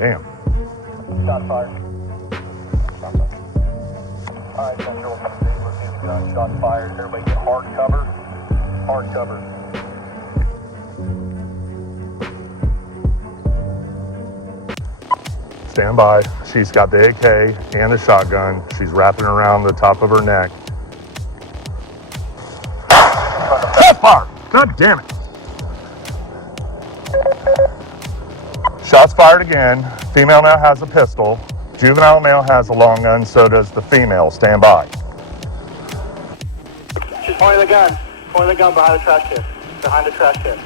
Damn. Shot fired. All right, Central. Shot fired. Everybody get hard cover. Hard cover. Stand by. She's got the AK and the shotgun. She's wrapping around the top of her neck. Fire! God damn it. Shots fired again. Female now has a pistol. Juvenile male has a long gun, so does the female. Stand by. She's pointing the gun. Pointing the gun behind the trash can. Behind the trash can.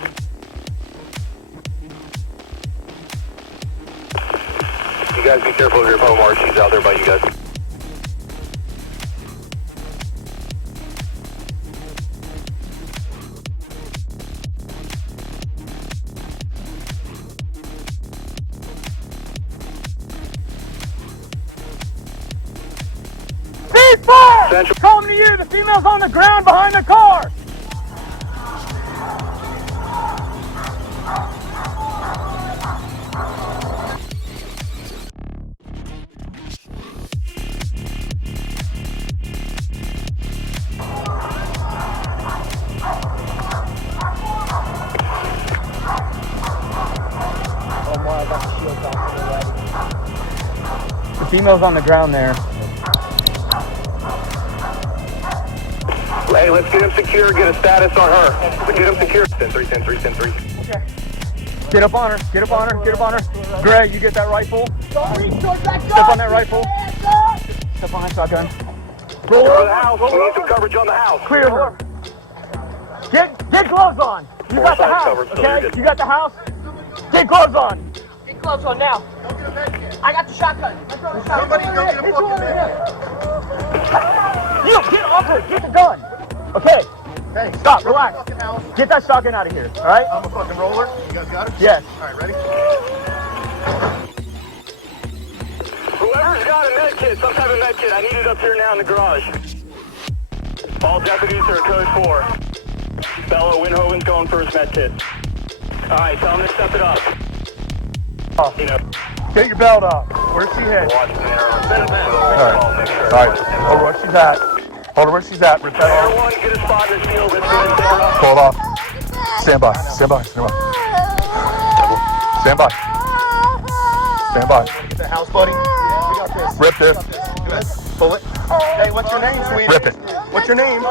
You guys be careful of your phone marks. She's out there by you guys. Central. Coming to you, the female's on the ground behind the car. Oh my, I got the shield off already. The female's on the ground there. Hey, let's get him secure, get a status on her. Get him secure. 10-3, 10-3, 10-3. Okay. Get up on her, get up on her, get up on her. Gray, you get that rifle. Step on that rifle. Step on that shotgun. Roll over the house. We need some coverage on the house. Clear her. Get gloves on. You got the house, okay? You got the house. Get gloves on. Get gloves on now. I got the shotgun. Somebody go get a fucking man. You get off her. Get the gun. Okay. Hey, stop. Relax. Get that shotgun out of here. All right? I'm a fucking roller. You guys got it? Yes. All right, ready? Whoever's got a med kit, some type of med kit, I need it up here now in the garage. All deputies are code 4. Bella Winhoven's going for his med kit. All right, tell him to step it up. You know. Get your belt up. Where's she headed? Watch the arrow. All right. Hold her where she's at. Hold her where she's at. Rip that off. Everyone get a spot in the field. Let's go and take her up. Pull it off. Stand by. Stand by. Stand by. Stand by. Stand by. Get the house, buddy. We got this. Rip this. Pull it. Hey, what's your name, sweetie? Rip it. What's your name?